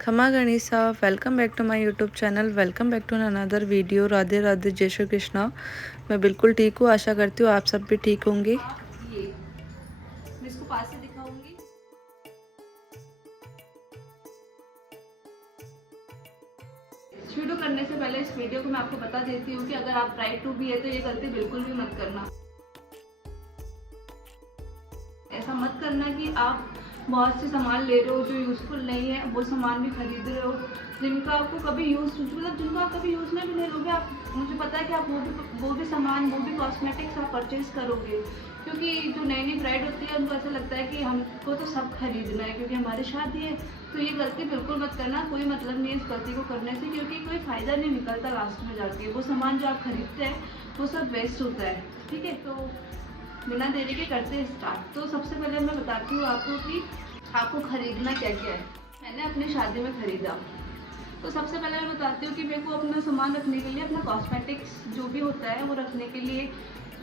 खमा गणिसा, welcome back to my YouTube channel. Welcome back to another video. Radhe Radhe, जय श्री कृष्णा। मैं बिल्कुल ठीक हूँ, आशा करती हूँ आप सब भी ठीक होंगे। ये मैं इसको पास से दिखाऊंगी। शुरू करने से पहले इस वीडियो को मैं आपको बता देती हूँ कि अगर आप ब्राइड टू बी है तो ये गलती बिल्कुल भी मत करना। ऐसा मत करना कि आप बहुत से सामान ले रहे हो जो यूज़फुल नहीं है, वो सामान भी खरीद रहे हो जिनका आपको कभी जिनको आप कभी यूज़ में भी नहीं लोगे। आप, मुझे पता है कि आप वो भी सामान, वो भी कॉस्मेटिक्स आप परचेज करोगे, क्योंकि जो नई नई ब्राइड होती है उनको ऐसा लगता है कि हमको तो सब खरीदना है क्योंकि हमारी शादी है। तो ये गलती बिल्कुल मत करना, कोई मतलब नहीं है इस गलती को करने से, क्योंकि कोई फ़ायदा नहीं निकलता लास्ट में जाके। वो सामान जो आप खरीदते हैं वो सब वेस्ट होता है। ठीक है, तो बिना देरी के करते हैं स्टार्ट। तो सबसे पहले मैं बताती हूँ आपको कि आपको खरीदना क्या क्या है। मैंने अपनी शादी में खरीदा, तो सबसे पहले मैं बताती हूँ कि मेरे को अपना सामान रखने के लिए, अपना कॉस्मेटिक्स जो भी होता है वो रखने के लिए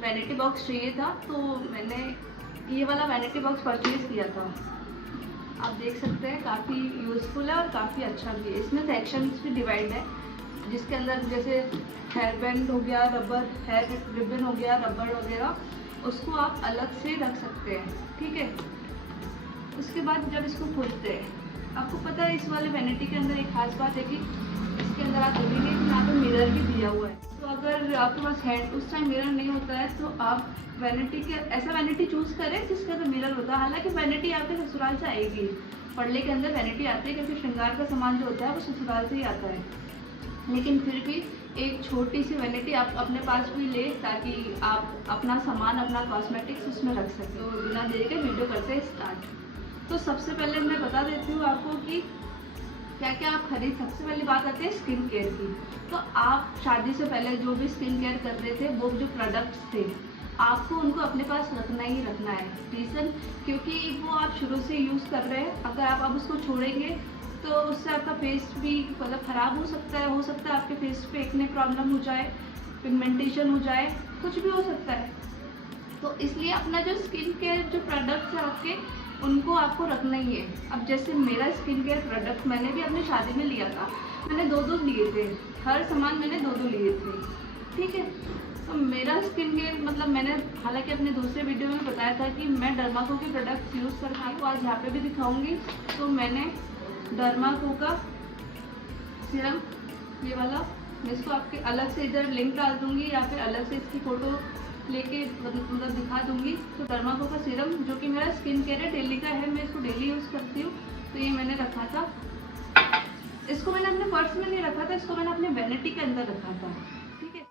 वैनिटी बॉक्स चाहिए था। तो मैंने ये वाला वैनिटी बॉक्स परचेज़ किया था। आप देख सकते हैं काफ़ी यूज़फुल है और काफ़ी अच्छा भी है। इसमें सेक्शंस भी डिवाइड है, जिसके अंदर जैसे हेयर बैंड हो गया, रबर हेयर रिबन हो गया, रबर वगैरह, उसको आप अलग से रख सकते हैं। ठीक है, उसके बाद जब इसको खोलते हैं, आपको पता है इस वाले वैनिटी के अंदर एक खास बात है कि इसके अंदर आप देखेंगे कि यहाँ पे मिरर भी दिया हुआ है। तो अगर आपके पास हैंड उस टाइम मिरर नहीं होता है तो आप वैनिटी के ऐसा वैनिटी चूज़ करें जिसके अंदर मिरर होता है। हालांकि वैनिटी आपके ससुराल से आएगी, पड़ले के अंदर वैनिटी आती है, क्योंकि श्रृंगार का सामान जो होता है वो ससुराल से ही आता है। लेकिन फिर भी एक छोटी सी वैनिटी आप अपने पास भी ले, ताकि आप अपना सामान, अपना कॉस्मेटिक्स उसमें रख सकें। तो बिना देरी के वीडियो करते हैं स्टार्ट। तो सबसे पहले मैं बता देती हूँ आपको कि क्या क्या आप खरीद। सबसे पहली बात आती है स्किन केयर की। तो आप शादी से पहले जो भी स्किन केयर कर रहे थे, वो जो प्रोडक्ट्स थे, आपको उनको अपने पास रखना ही रखना है। रीज़न, क्योंकि वो आप शुरू से यूज़ कर रहे हैं। अगर आप अब उसको छोड़ेंगे तो उससे आपका फेस भी मतलब ख़राब हो सकता है आपके फेस पे एक्ने प्रॉब्लम हो जाए, पिगमेंटेशन हो जाए, कुछ भी हो सकता है। तो इसलिए अपना जो स्किन केयर जो प्रोडक्ट्स है आपके, उनको आपको रखना ही है। अब जैसे मेरा स्किन केयर प्रोडक्ट मैंने भी अपनी शादी में लिया था, मैंने दो दो लिए थे, हर सामान मैंने दो दो लिए थे। ठीक है, तो मेरा स्किन केयर मतलब मैंने हालांकि अपने दूसरे वीडियो में बताया था कि मैं डर्माको के प्रोडक्ट्स यूज़ करती हूँ, आज यहाँ पे भी दिखाऊंगी। तो मैंने डर्माको का सीरम, ये वाला, मैं इसको आपके अलग से इधर लिंक डाल दूँगी या फिर अलग से इसकी फ़ोटो लेके मतलब दिखा दूँगी। तो डर्माको का सीरम जो कि मेरा स्किन केयर है, डेली का है, मैं इसको डेली यूज़ करती हूँ। तो ये मैंने रखा था, इसको मैंने अपने पर्स में नहीं रखा था, इसको मैंने अपने वैनिटी के अंदर रखा था। ठीक है,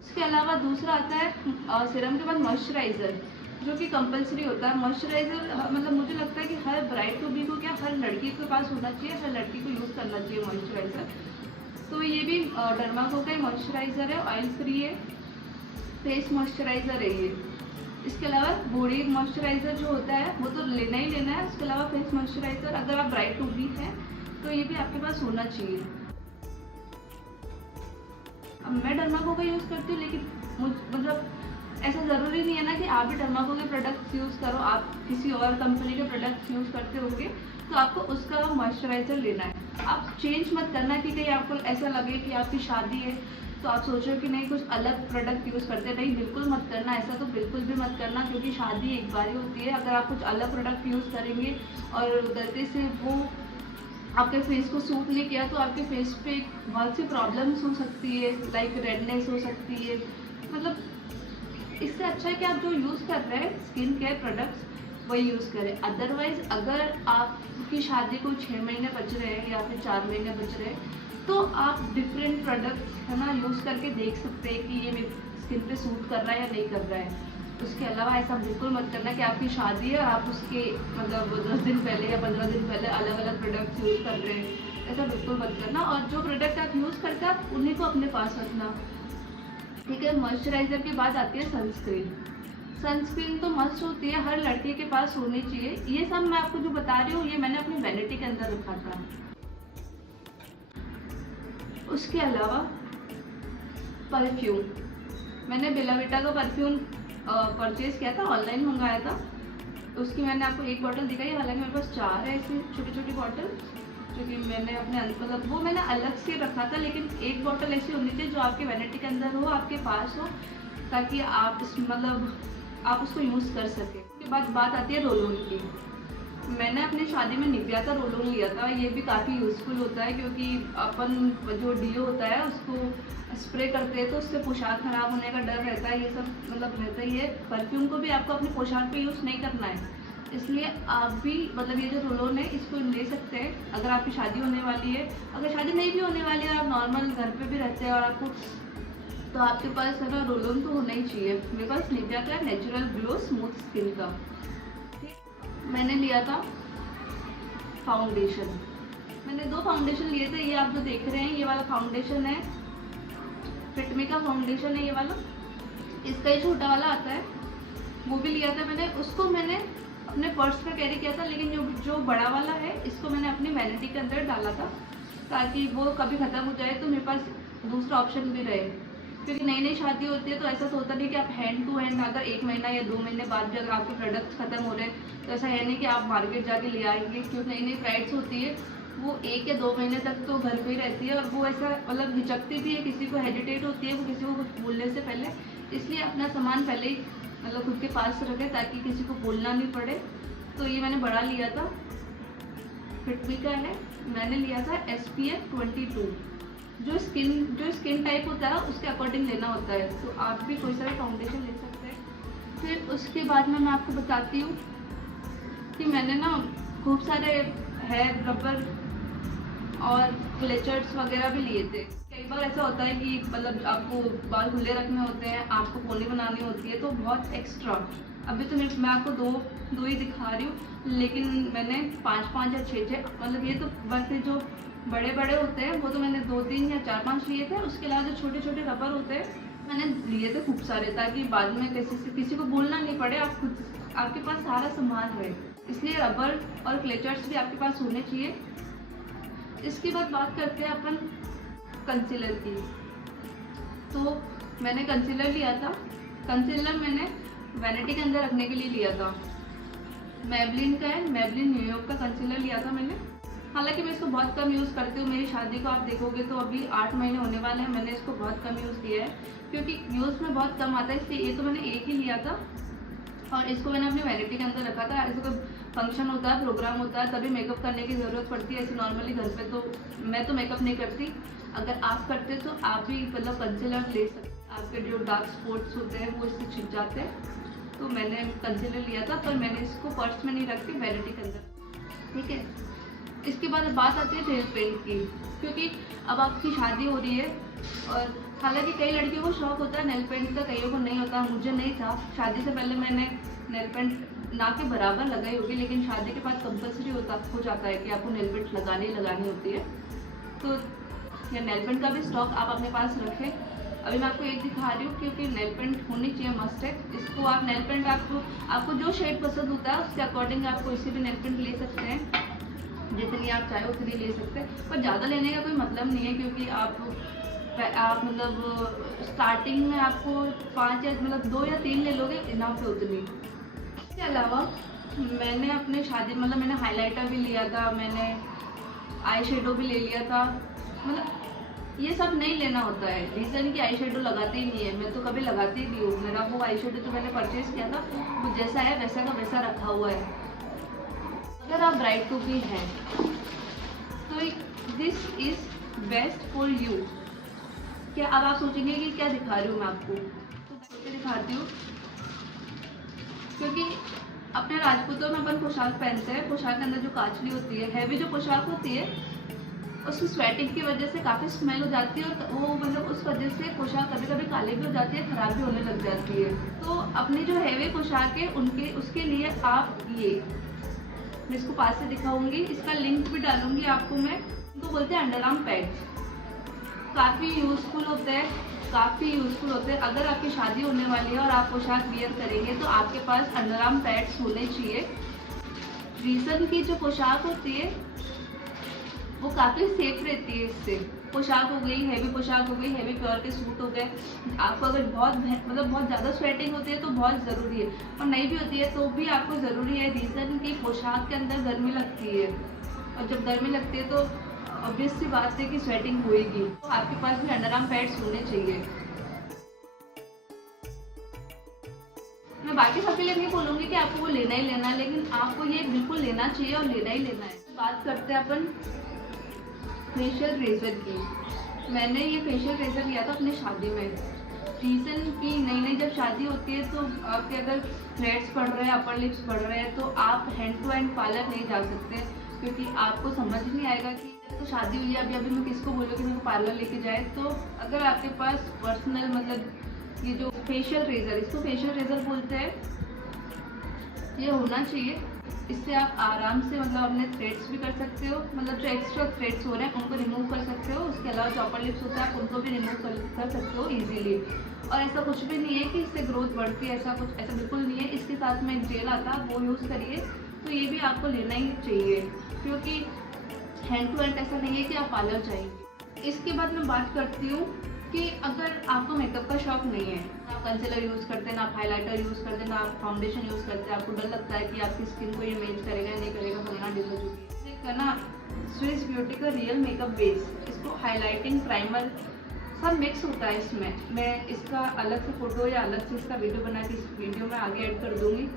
इसके अलावा दूसरा आता है सीरम के बाद मॉइस्चराइज़र, जो कि कंपलसरी होता है। मॉइस्चराइज़र मतलब मुझे लगता है कि हर ब्राइड टू बी को, क्या हर लड़की के पास होना चाहिए, हर लड़की को यूज़ करना चाहिए मॉइस्चराइज़र। तो ये भी डर्माको का मॉइस्चराइज़र है, ऑयल फ्री है, फेस मॉइस्चराइज़र है ये। इसके अलावा बॉडी मॉइस्चराइज़र जो होता है वो तो लेना ही लेना है। उसके अलावा फेस मॉइस्चराइज़र अगर आप ब्राइड टू बी हैं तो ये भी आपके पास होना चाहिए। अब मैं डर्माको का यूज़ करती हूँ, लेकिन मतलब ऐसा ज़रूरी नहीं है ना कि आप भी डर्माको के प्रोडक्ट्स यूज़ करो। आप किसी और कंपनी के प्रोडक्ट्स यूज़ करते होंगे तो आपको उसका मॉइस्चराइज़र लेना है। आप चेंज मत करना कि कहीं आपको ऐसा लगे कि आपकी शादी है तो आप सोचो कि नहीं कुछ अलग प्रोडक्ट यूज़ करते हैं। नहीं, बिल्कुल मत करना, ऐसा तो बिल्कुल भी मत करना, क्योंकि शादी एक बार ही होती है। अगर आप कुछ अलग प्रोडक्ट यूज़ करेंगे और गलती से वो आपके फेस को सूट नहीं किया तो आपके फेस पे बहुत सी प्रॉब्लम्स हो सकती है, लाइक रेडनेस हो सकती है। मतलब इससे अच्छा है कि आप जो यूज़ कर रहे हैं स्किन केयर प्रोडक्ट्स वही यूज़ करें। अदरवाइज़ अगर आपकी शादी को 6 महीने बच रहे हैं या फिर 4 महीने बच रहे हैं तो आप डिफरेंट प्रोडक्ट्स है ना यूज़ करके देख सकते हैं कि ये मेरी स्किन पे सूट कर रहा है या नहीं कर रहा है। उसके अलावा ऐसा बिल्कुल मत करना कि आपकी शादी है और आप उसके मतलब 10 दिन पहले या 15 दिन पहले अलग अलग प्रोडक्ट्स यूज़ कर रहे हैं। ऐसा बिल्कुल मत करना, और जो प्रोडक्ट आप यूज़ करते हैं आप उन्हीं को अपने पास रखना। ठीक है, मॉइस्चराइज़र के बाद आती है सनस्क्रीन। सनस्क्रीन तो मस्ट होती है, हर लड़की के पास होनी चाहिए। ये सब मैं आपको जो बता रही हूँ ये मैंने अपनी वैनिटी के अंदर रखा था। उसके अलावा परफ्यूम, मैंने बेला विटा का परफ्यूम परचेज़ किया था, ऑनलाइन मंगाया था। उसकी मैंने आपको एक बॉटल दिखाई, हालांकि मेरे पास 4 है ऐसी छोटी छोटी बॉटल, जो कि मैंने अपने मतलब वो मैंने अलग से रखा था, लेकिन एक बॉटल ऐसी होनी चाहिए जो आपके वैनिटी के अंदर हो, आपके पास हो, ताकि आप मतलब आप उसको यूज़ कर सकें। उसके बाद बात आती है रोलोन की। मैंने अपनी शादी में निविया का रोलोन लिया था। ये भी काफ़ी यूज़फुल होता है, क्योंकि अपन जो डीओ होता है उसको स्प्रे करते हैं तो उससे पोशाक ख़राब होने का डर रहता है, ये सब मतलब रहता ही है। परफ्यूम को भी आपको अपनी पोशाक पे यूज़ नहीं करना है, इसलिए आप भी मतलब ये जो रोलोन है इसको ले सकते हैं अगर आपकी शादी होने वाली है। अगर शादी नहीं भी होने वाली है, आप नॉर्मल घर पे भी रहते हैं और आपको, तो आपके पास है ना रोलोन तो होना ही चाहिए। मेरे पास निविया का नेचुरल ग्लो स्मूथ स्किन का। मैंने लिया था फाउंडेशन। मैंने 2 फाउंडेशन लिए थे। ये आप जो देख रहे हैं ये वाला फाउंडेशन है, फिटमी का फाउंडेशन है ये वाला। इसका ही छोटा वाला आता है, वो भी लिया था मैंने। उसको मैंने अपने पर्स में कैरी किया था, लेकिन जो बड़ा वाला है इसको मैंने अपनी वैनिटी के अंदर डाला था, ताकि वो कभी ख़त्म हो जाए तो मेरे पास दूसरा ऑप्शन भी रहे। क्योंकि नई नई शादी होती है तो ऐसा तो होता नहीं कि आप हैंड टू हैंड अगर 1 महीना या 2 महीने बाद भी अगर आपके प्रोडक्ट्स ख़त्म हो रहे हैं तो ऐसा है नहीं कि आप मार्केट जाके ले आएंगे। क्योंकि नई नई ब्राइड्स होती है वो 1 या 2 महीने तक तो घर पे ही रहती है, और वो ऐसा मतलब हिचकती भी है, किसी को हेजिटेट होती है वो किसी को कुछ बोलने से पहले। इसलिए अपना सामान पहले ही मतलब खुद के पास रखें ताकि किसी को बोलना नहीं पड़े। तो ये मैंने बड़ा लिया था, फिटमी का है। मैंने लिया था SPF 22। जो स्किन टाइप होता है उसके अकॉर्डिंग लेना होता है, तो आप भी कोई सा भी फाउंडेशन ले सकते हैं। फिर उसके बाद में मैं आपको बताती हूँ कि मैंने ना खूब सारे हेयर रबर और क्लेचर्स वगैरह भी लिए थे। कई बार ऐसा होता है कि मतलब आपको बाल खुले रखने होते हैं, आपको पोनी बनानी होती है, तो बहुत एक्स्ट्रा। अभी तो मैं आपको दो ही दिखा रही हूँ, लेकिन मैंने 5 या 6 मतलब ये तो बस जो बड़े बड़े होते हैं वो तो मैंने 2-3 या 4-5 लिए थे। उसके अलावा जो छोटे छोटे रबर होते हैं मैंने लिए थे खूब सारे, ताकि बाद में किसी को बोलना नहीं पड़े, आप खुद आपके पास सारा सामान रहे। इसलिए रबर और क्लेचर्स भी आपके पास होने चाहिए। इसके बाद बात करते हैं अपन कंसीलर की। तो मैंने कंसीलर लिया था। कंसीलर मैंने वैनिटी के अंदर रखने के लिए लिया था। मैबलिन का है, मैबलिन न्यूयॉर्क का कंसीलर लिया था मैंने। हालांकि मैं इसको बहुत कम यूज़ करती हूँ। मेरी शादी को आप देखोगे तो अभी 8 महीने होने वाले हैं, मैंने इसको बहुत कम यूज़ किया है, क्योंकि यूज़ में बहुत कम आता है, इसलिए ये तो मैंने एक ही लिया था। और इसको मैंने अपनी वैनिटी के अंदर रखा था। ऐसे कोई फंक्शन होता है, प्रोग्राम होता है, तभी मेकअप करने की ज़रूरत पड़ती है। ऐसे नॉर्मली घर पे तो मैं तो मेकअप नहीं करती। अगर आप करते तो आप भी मतलब कंसीलर ले सकते। आपके जो डार्क स्पॉट्स होते हैं वो इससे छिप जाते हैं। तो मैंने कंसीलर लिया था, पर मैंने इसको पर्स में नहीं रखती, वैनिटी के अंदर। ठीक है। इसके बाद बात आती है नेल पेंट की, क्योंकि अब आपकी शादी हो रही है, और हालांकि कई लड़कियों को शौक होता है नेल पेंट का, कईयों को नहीं होता। मुझे नहीं था। शादी से पहले मैंने नेल पेंट ना के बराबर लगाई होगी, लेकिन शादी के बाद कंपलसरी हो जाता है कि आपको नेल पेंट लगानी होती है। तो या नेल पेंट का भी स्टॉक आप अपने पास रखें। अभी मैं आपको एक दिखा रही हूँ, क्योंकि नेल पेंट होनी चाहिए, मस्ट है। इसको आप नेल पेंट आपको जो शेड पसंद होता है उसके अकॉर्डिंग आप कोई से भी नेल पेंट ले सकते हैं, जितनी आप चाहे उतनी ले सकते हैं। पर ज़्यादा लेने का कोई मतलब नहीं है, क्योंकि आप मतलब स्टार्टिंग में आपको 5 या मतलब 2 या 3 ले लोगे, इनाफ है उतनी। इसके अलावा मैंने अपने शादी मतलब मैंने हाइलाइटर भी लिया था, मैंने आई शेडो भी ले लिया था। मतलब ये सब नहीं लेना होता है, रीज़न कि आई शेडो लगाते ही नहीं है, मैं तो कभी लगाती ही नहीं हूँ। मेरा वो आई शेडो जो मैंने परचेज़ किया था वो जैसा है वैसा का वैसा रखा हुआ है। अगर आप ब्राइड टू बी हैं तो this is best for you. क्या अब आप सोचेंगे कि क्या दिखा रही हूँ मैं आपको, तो मैं दिखाती हूँ। क्योंकि अपने राजपूतों में अपन पोशाक पहनते हैं, पोशाक के अंदर जो काचली होती है, हैवी जो पोशाक होती है, उसकी स्वेटिंग की वजह से काफ़ी स्मेल हो जाती है, और वो मतलब उस वजह से पोशाक कभी कभी काले भी हो जाती है, ख़राब भी होने लग जाती है। तो अपनी जो हैवी पोशाक है उसके लिए आप मैं इसको पास से दिखाऊंगी, इसका लिंक भी डालूंगी आपको मैं। इनको बोलते हैं अंडरआर्म पैड्स। काफ़ी यूज़फुल होते हैं। अगर आपकी शादी होने वाली है और आप पोशाक वियर करेंगे तो आपके पास अंडरआर्म पैड्स होने चाहिए। रीज़न की जो पोशाक होती है वो काफ़ी सेफ रहती है इससे। पोशाक हो गई, हैवी पोशाक हो गई, हैवी प्योर के सूट हो गए। आपको अगर बहुत ज़्यादा स्वेटिंग होती है तो बहुत ज़रूरी है, और नहीं भी होती है तो भी आपको ज़रूरी है। रीज़न कि पोशाक के अंदर गर्मी लगती है, और जब गर्मी लगती है तो ऑब्वियस सी बात है कि स्वेटिंग होएगी। तो आपके पास भी अंडरआर्म पैड्स होने चाहिए। मैं बाकी सबके लिए नहीं बोलूँगी कि आपको वो लेना ही लेना है, लेकिन आपको ये बिल्कुल लेना चाहिए और लेना ही लेना है। बात करते हैं अपन फेशियल रेज़र की। मैंने ये फेशियल रेज़र लिया था अपने शादी में। रीज़न कि नई नई जब शादी होती है तो आपके अगर थ्रेड्स पड़ रहे हैं, अपर लिप्स पड़ रहे हैं, तो आप हैंड टू हैंड पार्लर नहीं जा सकते, क्योंकि आपको समझ नहीं आएगा कि तो शादी हुई है, अभी मैं किसको बोलूँ कि मेरे को पार्लर लेके जाए। तो अगर आपके पास पर्सनल मतलब ये जो फेशियल रेज़र, इसको फेशियल रेज़र बोलते हैं, ये होना चाहिए। इससे आप आराम से मतलब अपने थ्रेड्स भी कर सकते हो, मतलब जो एक्स्ट्रा थ्रेड्स हो रहे हैं उनको रिमूव कर सकते हो। उसके अलावा जो अपर लिप्स होता है आप उनको भी रिमूव कर सकते हो ईजीली। और ऐसा कुछ भी नहीं है कि इससे ग्रोथ बढ़ती है, ऐसा बिल्कुल नहीं है। इसके साथ में एक जेल आता है, वो यूज़ करिए। तो ये भी आपको लेना ही चाहिए, क्योंकि हैंड टू हैंड ऐसा नहीं है कि आप पार्लर जाएंगे। इसके बाद मैं बात करती हूँ कि अगर आपको मेकअप का शौक नहीं है, आप कंसीलर यूज़ करते हैं, ना आप हाइलाइटर यूज़ करते हैं, ना आप फाउंडेशन यूज़ करते हैं, आपको डर लगता है कि आपकी स्किन को ये मैच करेगा या नहीं करेगा, फलना डिसोगी, एक है ना स्विस ब्यूटी का रियल मेकअप बेस, इसको हाईलाइटिंग प्राइमर सब मिक्स होता है इसमें। मैं इसका अलग से फ़ोटो या अलग से इसका वीडियो बना के इस वीडियो में आगे ऐड कर दूँगी।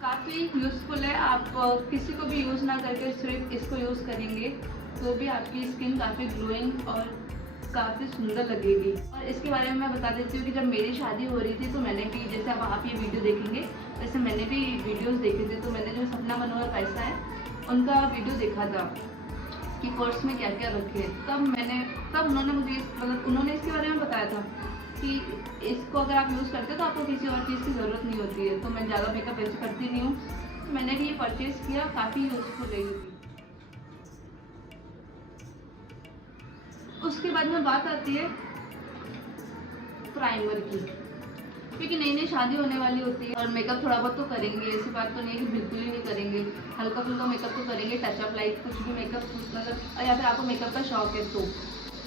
काफ़ी यूज़फुल है। आप किसी को भी यूज़ ना करके सिर्फ इसको यूज़ करेंगे तो भी आपकी स्किन काफ़ी ग्लोइंग और काफ़ी सुंदर लगेगी। और इसके बारे में मैं बता देती हूँ कि जब मेरी शादी हो रही थी तो मैंने भी, जैसे अब आप ये वीडियो देखेंगे वैसे मैंने भी वीडियोस देखे थे। तो मैंने जो सपना मनोहर पैसा है उनका वीडियो देखा था कि पर्स में क्या क्या रखे। तब उन्होंने मुझे उन्होंने इसके बारे में बताया था कि इसको अगर आप यूज़ करते हो तो आपको किसी और चीज़ की ज़रूरत नहीं होती है। तो मैं ज़्यादा मेकअप ऐसे करती नहीं हूँ, तो मैंने भी ये परचेज़ किया, काफ़ी यूज़फुल है ये भी। उसके बाद में बात आती है प्राइमर की, क्योंकि नई नई शादी होने वाली होती है और मेकअप थोड़ा बहुत तो करेंगे, ऐसी बात तो नहीं है कि बिल्कुल ही नहीं करेंगे। हल्का फुल्का मेकअप तो करेंगे, टचअप लाइट कुछ भी मेकअप मतलब, या फिर आपको मेकअप का शौक है तो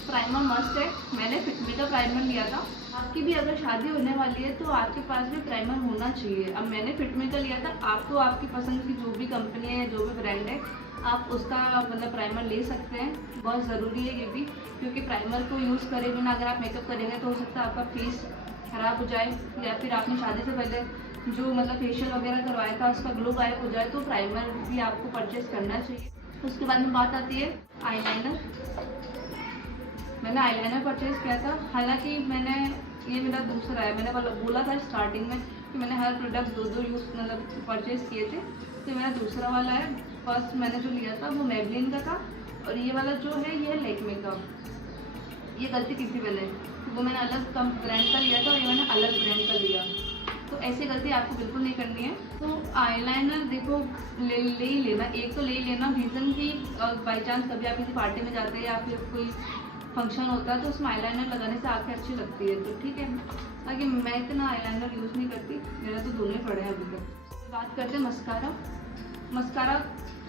प्राइमर मस्ट है। मैंने फिटमी का प्राइमर लिया था। आपकी भी अगर शादी होने वाली है तो आपके पास भी प्राइमर होना चाहिए। अब मैंने फिटमी का लिया था, आपको आपकी पसंद की जो भी कंपनी है या जो भी ब्रांड है आप उसका मतलब प्राइमर ले सकते हैं। बहुत ज़रूरी है ये भी, क्योंकि प्राइमर को यूज़ करे बिना अगर आप मेकअप करेंगे तो हो सकता है आपका फेस ख़राब हो जाए, या फिर आपने शादी से पहले जो मतलब फेशियल वगैरह करवाया था उसका ग्लो गायब हो जाए। तो प्राइमर भी आपको परचेज़ करना चाहिए। उसके बाद में बात आती है आईलाइनर। मैंने आईलाइनर परचेज़ किया था, हालांकि ये मेरा दूसरा है। मैंने बोला था स्टार्टिंग में कि मैंने हर प्रोडक्ट दो यूज़ मतलब परचेज़ किए थे, तो मेरा दूसरा वाला है। फर्स्ट मैंने जो लिया था वो मेबलिन का था, और ये वाला जो है ये है लैक्मे का। ये गलती की थी मैंने, वो मैंने अलग कम ब्रांड का लिया था और ये मैंने अलग ब्रांड का लिया। तो ऐसी गलती आपको बिल्कुल नहीं करनी है। तो आईलाइनर देखो ले ही लेना, एक तो ले ही लेना। रीज़न कि बाई चांस कभी आप किसी पार्टी में जाते हैं या फिर कोई फंक्शन होता है तो उसमें आईलाइनर लगाने से आँखें अच्छी लगती है, तो ठीक है। बाकी मैं इतना आईलाइनर यूज़ नहीं करती, मेरा तो दोनों ही पड़े हैं अभी तक। बात करते हैं मस्कारा। मस्कारा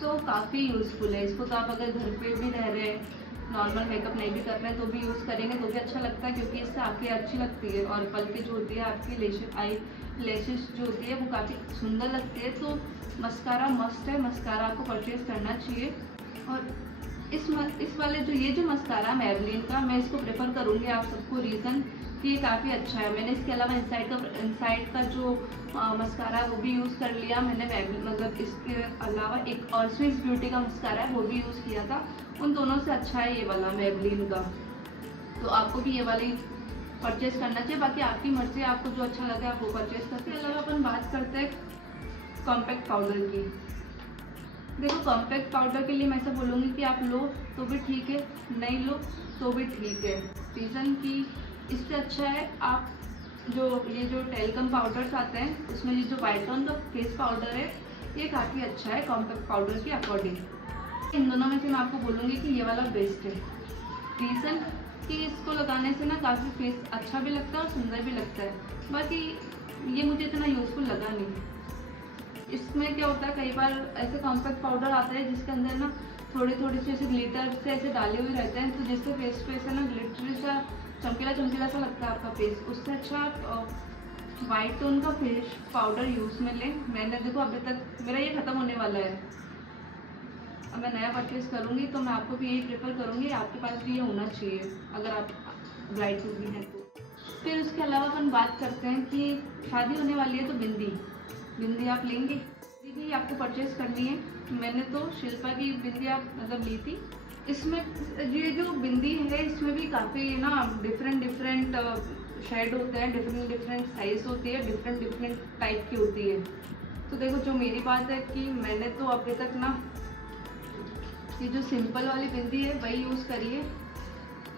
तो काफ़ी यूज़फुल है। इसको तो आप अगर घर पे भी रह रहे हैं, नॉर्मल मेकअप नहीं भी कर रहे हैं तो भी यूज़ करेंगे तो भी अच्छा लगता है, क्योंकि इससे आँखें अच्छी लगती है और पलकें जो होती है आपकी आई लैशेस जो होती है वो काफ़ी सुंदर लगती है। तो मस्कारा मस्ट है, मस्कारा आपको परचेज़ करना चाहिए। और इस वाले जो मस्कारा मेबलिन का, मैं इसको प्रेफर करूँगी आप सबको। रीज़न कि ये काफ़ी अच्छा है। मैंने इसके अलावा इनसाइड का जो मस्कारा है वो भी यूज़ कर लिया मैंने। मतलब इसके अलावा एक और स्विस ब्यूटी का मस्कारा है वो भी यूज़ किया था। उन दोनों से अच्छा है ये वाला मेबलिन का, तो आपको भी ये वाली परचेज़ करना चाहिए। बाकी आपकी मर्ज़ी, आपको जो अच्छा लगे आप वो परचेज़ करते हैं। अलावा अपन बात करते हैं कॉम्पैक्ट पाउडर की। देखो कॉम्पैक्ट पाउडर के लिए मैं ऐसा बोलूँगी कि आप लो तो भी ठीक है, नहीं लो तो भी ठीक है। रीज़न कि इससे अच्छा है आप ये जो टेल्कम पाउडर्स आते हैं उसमें ये जो वाइटन का फेस पाउडर है ये काफ़ी अच्छा है कॉम्पैक्ट पाउडर के अकॉर्डिंग। इन दोनों में से मैं आपको बोलूँगी कि ये वाला बेस्ट है। रीज़न कि इसको लगाने से ना काफ़ी फेस अच्छा भी लगता है और सुंदर भी लगता है। बाकी ये मुझे इतना यूज़फुल लगा नहीं। इसमें क्या होता है, कई बार ऐसे कॉम्पैक्ट पाउडर आता है जिसके अंदर ना थोड़े थोड़े से ऐसे ग्लिटर से ऐसे डाले हुए रहते हैं, तो जिससे फेस पे ऐसा ना ग्लिटरी सा चमकीला चमकीला सा लगता है आपका फेस। उससे अच्छा आप वाइट टोन का फेस पाउडर यूज़ में लें। मैंने देखो अभी तक मेरा ये ख़त्म होने वाला है, अब मैं नया परचेज़ करूँगी तो मैं आपको भी यही प्रेफर करूँगी, आपके पास भी ये होना चाहिए अगर आप ब्राइड टू भी हैं तो। फिर उसके अलावा अपन बात करते हैं कि शादी होने वाली है तो बिंदी आप लेंगे, बिंदी भी आपको परचेज़ करनी है। मैंने तो शिल्पा की बिंदी आप मतलब ली थी। इसमें ये जो बिंदी है इसमें भी काफ़ी ना डिफरेंट शेड होते हैं, डिफरेंट साइज़ होती है, डिफरेंट टाइप की होती है। तो देखो जो मेरी बात है कि मैंने तो अभी तक ना ये जो सिंपल वाली बिंदी है वही यूज़ करी है,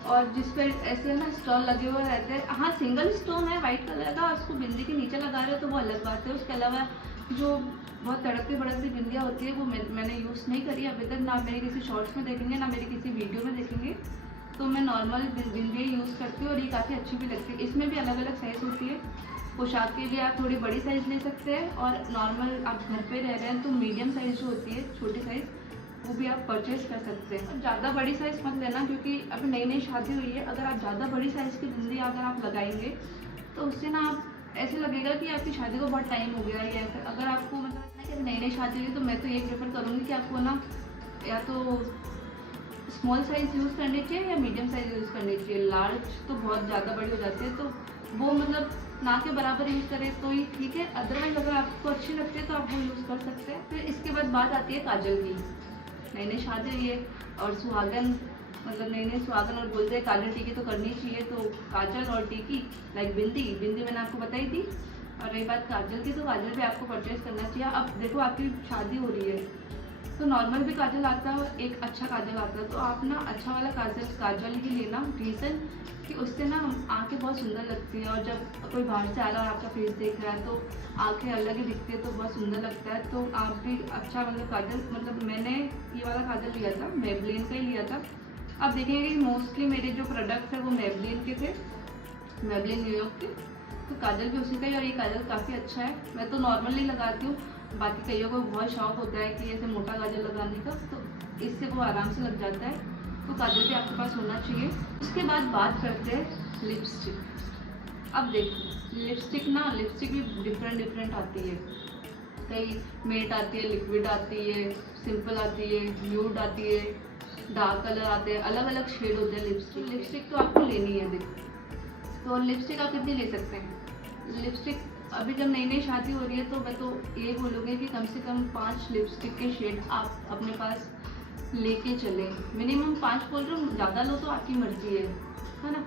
और जिस पर ऐसे ना स्टोन लगे हुए रहते हैं। हाँ, सिंगल स्टोन है वाइट कलर का, उसको बिंदी के नीचे लगा रहे हो तो वो अलग बात है। उसके अलावा जो बहुत तड़कती भड़कती बिंदियाँ होती है वो मैंने यूज़ नहीं करी अभी तक, ना मेरे किसी शॉर्ट्स में देखेंगे ना मेरे किसी वीडियो में देखेंगे। तो मैं नॉर्मल बिंदियाँ यूज़ करती हूँ और ये काफ़ी अच्छी भी लगती है। इसमें भी अलग अलग साइज़ होती है, पोशाक के लिए आप थोड़ी बड़ी साइज़ ले सकते हैं, और नॉर्मल आप घर पे रह रहे हैं तो मीडियम साइज़ जो होती है, छोटी साइज़, वो भी आप परचेज़ कर सकते हैं। ज़्यादा बड़ी साइज़ मत लेना, क्योंकि अभी नई नई शादी हुई है। अगर आप ज़्यादा बड़ी साइज़ की बिंदी अगर आप लगाएंगे तो उससे ना आप ऐसे लगेगा कि आपकी शादी को बहुत टाइम हो गया है। या फिर अगर आपको मतलब कि नई नई शादी हुई तो मैं तो ये प्रेफर करूँगी कि आपको ना या तो स्मॉल साइज़ यूज़ करनी चाहिए या मीडियम साइज़ यूज़ करनी चाहिए। लार्ज तो बहुत ज़्यादा बड़ी हो जाती है, तो वो मतलब ना के बराबर यूज़ करें तो ही ठीक है। अदरवाइज़ अगर आपको अच्छी लगती है तो आप वो यूज़ कर सकते हैं। फिर इसके बाद बात आती है काजल की। नई नई शादी हुई है और सुहागन मतलब नई नई सुहागन और बोलते हैं काजल टीकी तो करनी चाहिए, तो काजल और टीकी लाइक बिंदी मैंने आपको बताई थी। और रही बात काजल की, तो काजल भी आपको परचेज़ करना चाहिए। अब देखो आपकी शादी हो रही है तो नॉर्मल भी काजल आता है, एक अच्छा काजल आता है, तो आप ना अच्छा वाला काजल ही लेना। रीज़न कि उससे ना आँखें बहुत सुंदर लगती हैं, और जब कोई बाहर से आ रहा है और आपका फेस देख रहा है तो आँखें अलग ही दिखती है, तो बहुत सुंदर लगता है। तो आप भी अच्छा मतलब काजल, मतलब मैंने ये वाला काजल लिया था, मेबलिन का ही लिया था। आप देखेंगे कि मोस्टली मेरे जो प्रोडक्ट्स है वो मेबलिन के थे, मेबलिन न्यूयॉर्क के, तो काजल भी उसी का ही। और ये काजल काफ़ी अच्छा है, मैं तो नॉर्मली लगाती हूँ। बाकी कईयों को बहुत शौक होता है कि ऐसे मोटा काजल लगाने का, तो इससे वो आराम से लग जाता है। तो काजल भी आपके पास होना चाहिए। उसके बाद बात करते हैं लिपस्टिक। अब देखो लिपस्टिक भी डिफरेंट आती है। कई मेट आती है, लिक्विड आती है, सिंपल आती है, न्यूड आती है, डार्क कलर आते हैं, अलग अलग शेड होते हैं लिपस्टिक तो आपको लेनी है। देखो तो लिपस्टिक आप कितनी ले सकते हैं। लिपस्टिक अभी जब नई नई शादी हो रही है तो मैं तो ये बोलूँगी कि कम से कम 5 लिपस्टिक के शेड आप अपने पास लेके चलें। मिनिमम 5 बोल रही हूँ, ज़्यादा लो तो आपकी मर्ज़ी है ना।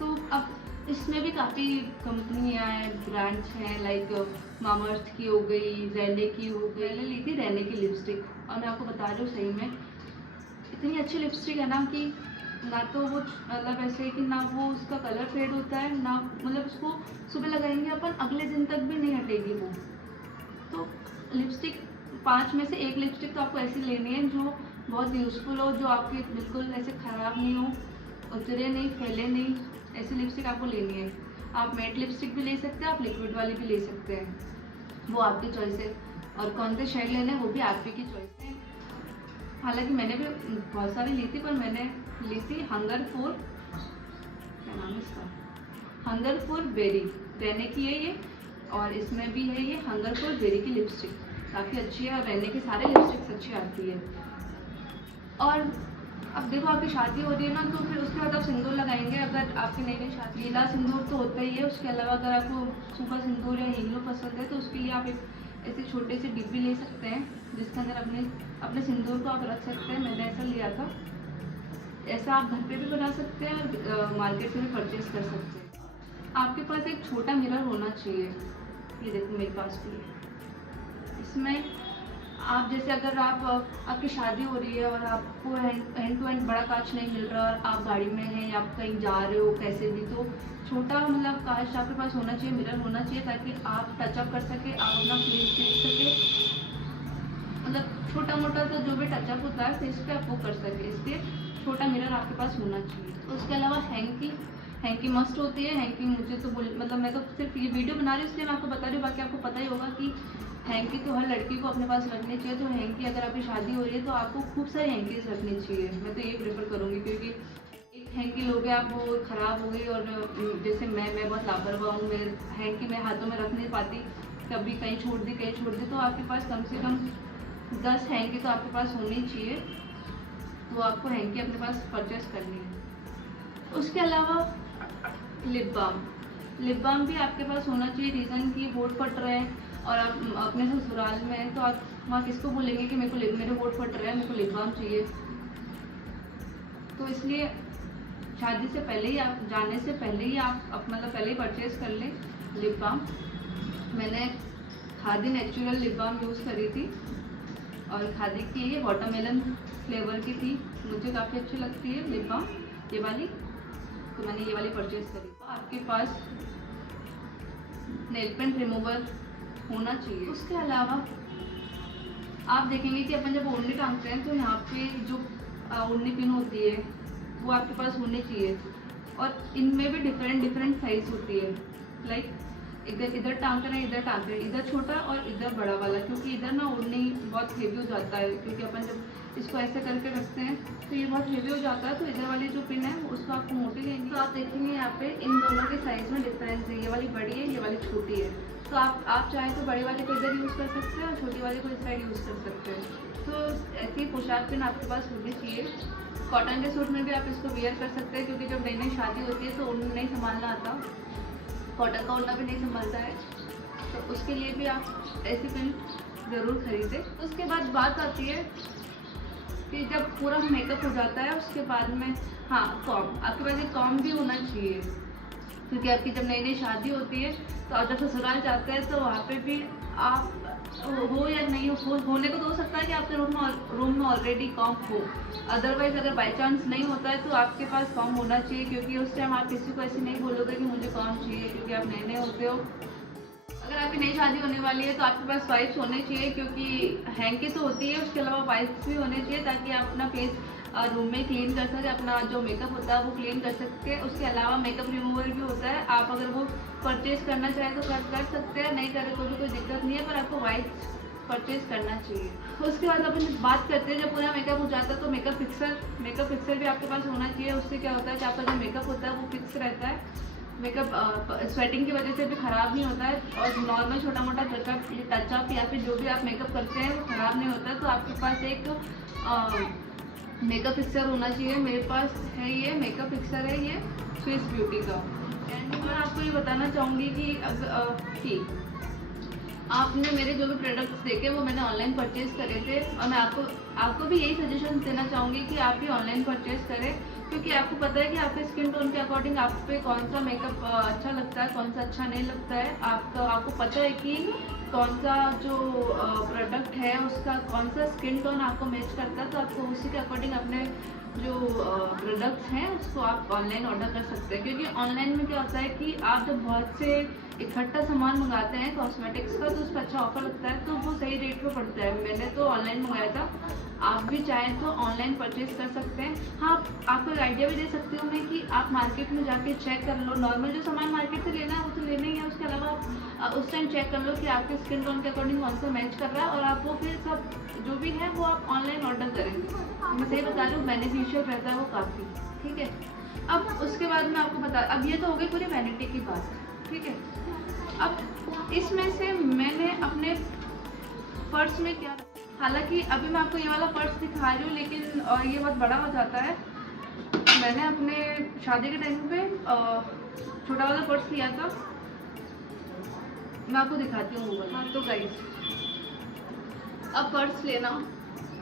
तो अब इसमें भी काफ़ी कंपनियाँ हैं, ब्रांड्स हैं, लाइक मामाअर्थ की हो गई, रेने की हो गई। मैंने ली थी रेने की लिपस्टिक, और मैं आपको बता रही हूँ सही में इतनी अच्छी लिपस्टिक है ना कि ना तो वो मतलब ऐसे कि ना वो उसका कलर फेड होता है, ना मतलब उसको सुबह लगाएंगे अपन अगले दिन तक भी नहीं हटेगी वो। तो लिपस्टिक 5 में से 1 लिपस्टिक तो आपको ऐसी लेनी है जो बहुत यूज़फुल हो, जो आपकी बिल्कुल ऐसे ख़राब नहीं हो, उतरे नहीं, फैले नहीं, ऐसी लिपस्टिक आपको लेनी है। आप मैट लिपस्टिक भी ले सकते हैं, आप लिक्विड वाली भी ले सकते हैं, वो आपकी चॉइस है। और कौन से शेड लेने हैं वो भी आपकी की चॉइस है। हालांकि मैंने भी बहुत सारी ली थी, पर मैंने ली थी हंगरफुल, क्या नाम है इसका, हंगरफुल बेरी, रेने की है ये, और इसमें भी है ये हंगरफुल बेरी की लिपस्टिक, काफ़ी अच्छी है। और रेने की सारे लिपस्टिक्स अच्छी आती है। और अब देखो आपकी शादी हो रही है ना, तो फिर उसके बाद आप सिंदूर लगाएंगे। अगर आपकी नई नई शादी, नीला सिंदूर तो होता ही है, उसके अलावा अगर आपको सूखा सिंदूर या हींगलो पसंद है तो उसके लिए आप एक ऐसी छोटी सी डिब्बी ले सकते हैं, जिसके अंदर अपने सिंदूर को आप रख सकते हैं। मैंने ऐसा लिया था। ऐसा आप घर पे भी बना सकते हैं और मार्केट में भी परचेज़ कर सकते हैं। आपके पास एक छोटा मिरर होना चाहिए। ये देखो मेरे पास भी है। इसमें आप जैसे अगर आपकी शादी हो रही है और आपको हैंड टू हैंड बड़ा कांच नहीं मिल रहा और आप गाड़ी में हैं या आप कहीं जा रहे हो कैसे भी, तो छोटा मतलब कांच आपके पास होना चाहिए, मिरर होना चाहिए, ताकि आप टचअप कर सके, आप अपना फेस देख सके। मतलब छोटा मोटा तो जो भी टचअप होता है फेस पे आप वो कर सके, इसलिए छोटा मिरर आपके पास होना चाहिए। तो उसके अलावा हैंकी मस्ट होती है। हैंकी मुझे तो मतलब मैं तो सिर्फ ये वीडियो बना रही हूँ इसलिए मैं आपको बता रही हूँ, बाकी आपको पता ही होगा कि हैंकी तो हर लड़की को अपने पास रखनी चाहिए। तो हैंकी अगर आपकी शादी हो रही है तो आपको खूब सारी हैंकीज रखनी चाहिए। मैं तो ये प्रेफर करूँगी, क्योंकि एक हैंकी लोगे आप वो ख़राब हो गई, और जैसे मैं बहुत लापरवाह हूँ, मैं हैंकी मैं हाथों में रख नहीं पाती, कभी कहीं छोड़ दी, तो आपके पास कम से कम 10 हैंकी तो आपके पास होनी चाहिए। तो आपको हैंकी अपने पास परचेस करनी है। उसके अलावा लिप बाम भी आपके पास होना चाहिए। रीज़न कि होंठ फट रहे हैं और आप अपने ससुराल में हैं, तो आप वहाँ किसको बोलेंगे कि मेरे होंठ फट रहे हैं, मेरे को लिप बाम चाहिए। तो इसलिए शादी से पहले ही, आप जाने से पहले ही आप मतलब पहले ही परचेज़ कर लें लिप बाम। मैंने Khadi natural lip balm use करी थी, और खादी की ये वाटरमेलन फ्लेवर की थी, मुझे काफ़ी अच्छी लगती है लिप बाम ये वाली, तो मैंने ये वाली परचेज़ करी। तो आपके पास नेल पेंट रिमूवर होना चाहिए। उसके अलावा आप देखेंगे कि अपन जब ओढ़नी टांगते हैं तो यहाँ पे जो ओढ़नी पिन होती है वो आपके पास होनी चाहिए, और इनमें भी डिफरेंट साइज होती है। लाइक इधर टांग रहे हैं, इधर टांग रहे हैं, इधर छोटा और इधर बड़ा वाला, क्योंकि इधर ना ओढ़नी बहुत हेवी हो जाता है, क्योंकि अपन जब इसको ऐसे करके रखते हैं तो ये बहुत हेवी हो जाता है। तो इधर वाली जो पिन है उसको आपको मोटी लेनी। तो आप देखेंगे यहाँ पे इन दोनों के साइज़ में डिफरेंस है, ये वाली बड़ी है, ये वाली छोटी है। तो आप चाहें तो बड़े वाले को इधर यूज़ कर सकते हैं और छोटी वाले को इस साइड यूज़ कर सकते हैं। तो ऐसी पोशाक पिन आपके पास होनी चाहिए। कॉटन के सूट में भी आप इसको वेयर कर सकते हैं, क्योंकि जब नई शादी होती है तो ओढ़ना नहीं संभालना आता, कॉटन का ओढ़ना भी नहीं संभालता है, तो उसके लिए भी आप ऐसी पिन ज़रूर खरीदें। उसके बाद बात आती है कि जब पूरा मेकअप हो जाता है उसके बाद में, हाँ, कॉम, आपके पास एक कॉम भी होना चाहिए, क्योंकि आपकी जब नई शादी होती है तो आप जब ससुराल जाते हैं तो वहाँ पे भी आप हो या नहीं हो, होने को तो हो सकता है कि आपके रूम में ऑलरेडी कॉम हो। अदरवाइज़ अगर बाई चांस नहीं होता है तो आपके पास कॉम होना चाहिए, क्योंकि उस टाइम आप किसी को ऐसे नहीं बोलोगे कि मुझे कॉम चाहिए, क्योंकि आप नए होते हो। अगर आपकी नई शादी होने वाली है तो आपके पास वाइप्स होने चाहिए, क्योंकि हैंकी तो होती है, उसके अलावा वाइप्स भी होने चाहिए, ताकि आप अपना फेस रूम में क्लीन कर सके, अपना जो मेकअप होता है वो क्लीन कर सकते हैं। उसके अलावा मेकअप रिमूवर भी होता है, आप अगर वो परचेज़ करना चाहें तो कर सकते हैं, नहीं करें तो भी कोई दिक्कत नहीं है, पर आपको वाइप्स परचेज़ करना चाहिए। उसके बाद अपन बात करते हैं जब पूरा मेकअप हो जाता है तो मेकअप फिक्सर भी आपके पास होना चाहिए। उससे क्या होता है कि आपका जो मेकअप होता है वो फिक्स रहता है, मेकअप स्वेटिंग की वजह से भी ख़राब नहीं होता है, और नॉर्मल छोटा मोटा टचअप या फिर जो भी आप मेकअप करते हैं वो ख़राब नहीं होता है। तो आपके पास एक मेकअप फिक्सर होना चाहिए। मेरे पास है ये मेकअप फिक्सर है, ये स्विस ब्यूटी का। एंड मैं आपको ये बताना चाहूँगी कि आपने मेरे जो भी प्रोडक्ट्स देखे वो मैंने ऑनलाइन परचेज़ करे थे, और मैं आपको भी यही सजेशन देना चाहूँगी कि आप भी ऑनलाइन परचेज़ करें, क्योंकि आपको पता है कि आपके स्किन टोन के अकॉर्डिंग आप पे कौन सा मेकअप अच्छा लगता है, कौन सा अच्छा नहीं लगता है। आपको पता है कि कौन सा जो प्रोडक्ट है उसका कौन सा स्किन टोन आपको मैच करता है, तो आपको उसी के अकॉर्डिंग अपने जो प्रोडक्ट्स हैं उसको आप ऑनलाइन ऑर्डर कर सकते हैं। क्योंकि ऑनलाइन में क्या होता है कि आप जब बहुत से इकट्ठा सामान मंगाते हैं कॉस्मेटिक्स का, तो उस पर अच्छा ऑफर लगता है, तो वो सही रेट पे पड़ता है। मैंने तो ऑनलाइन मंगाया था, आप भी चाहें तो ऑनलाइन परचेज़ कर सकते हैं। हाँ, आपको एक आइडिया भी दे सकती हूँ मैं कि आप मार्केट में जाके चेक कर लो, नॉर्मल जो सामान मार्केट से लेना है वो तो लेना ही है, उसके अलावा आप उस टाइम चेक कर लो कि आपके स्किन टोन के अकॉर्डिंग कौन सा मैच कर रहा है, और आप वो फिर सब जो भी है वो आप ऑनलाइन ऑर्डर करेंगे। मैं सही बता रही हूँ, बेनिफिशियल रहता है वो काफ़ी, ठीक है। अब उसके बाद मैं आपको अब ये तो हो गई पूरी वैनिटी की बात, ठीक है। अब इसमें से मैंने अपने पर्स में क्या, हालांकि अभी मैं आपको ये वाला पर्स दिखा रही हूँ, लेकिन ये बहुत बड़ा हो जाता है। मैंने अपने शादी के टाइम पे छोटा वाला पर्स लिया था, मैं आपको दिखाती हूँ गूगल। हाँ, तो गाइस, अब पर्स लेना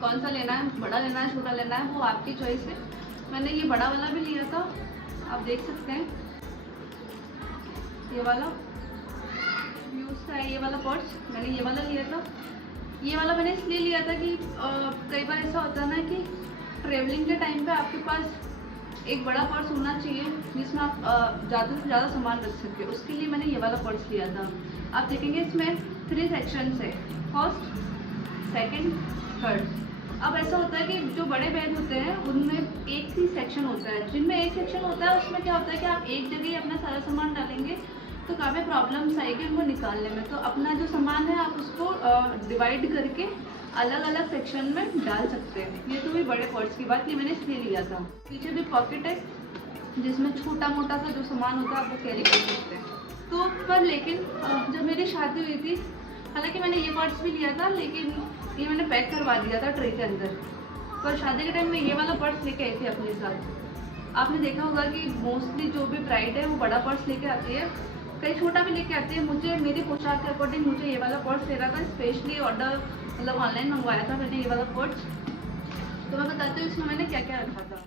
कौन सा लेना है, बड़ा लेना है छोटा लेना है, वो आपकी चॉइस है। मैंने ये बड़ा वाला भी लिया था, आप देख सकते हैं, ये वाला यूज़ का है, ये वाला पर्स मैंने ये वाला लिया था। ये वाला मैंने इसलिए लिया था कि कई बार ऐसा होता है ना कि ट्रेवलिंग के टाइम पे आपके पास एक बड़ा पर्स होना चाहिए जिसमें आप ज़्यादा से ज़्यादा सामान रख सके, उसके लिए मैंने ये वाला पर्स लिया था। आप देखेंगे इसमें 3 सेक्शंस है, फर्स्ट, सेकंड, थर्ड। अब ऐसा होता है कि जो बड़े बैग होते हैं उनमें एक ही सेक्शन होता है, जिनमें एक सेक्शन होता है उसमें क्या होता है कि आप एक जगह ही अपना सारा सामान डालेंगे, तो काफ़ी प्रॉब्लम्स आएगी उनको निकालने में। तो अपना जो सामान है आप उसको डिवाइड करके अलग अलग सेक्शन में डाल सकते हैं। ये तो भी बड़े पर्स की बात, ये मैंने इसलिए लिया था। पीछे भी पॉकेट है जिसमें छोटा मोटा सा जो सामान होता है आप वो कैरी कर सकते हैं। तो पर लेकिन जब मेरी शादी हुई थी, हालांकि मैंने ये पर्स भी लिया था लेकिन ये मैंने पैक करवा दिया था ट्रे के अंदर। पर शादी के टाइम में ये वाला पर्स लेके आई थी अपने साथ। आपने देखा होगा कि मोस्टली जो भी ब्राइड है वो बड़ा पर्स लेके आती है, कई छोटा भी लेके आती है। मुझे मेरी पोशाक के अकॉर्डिंग मुझे ये वाला पर्स लेना था, स्पेशली ऑर्डर मतलब ऑनलाइन मंगवाया था मैंने ये वाला पर्स। तो मैं बताती हूँ इसमें मैंने क्या क्या रखा था।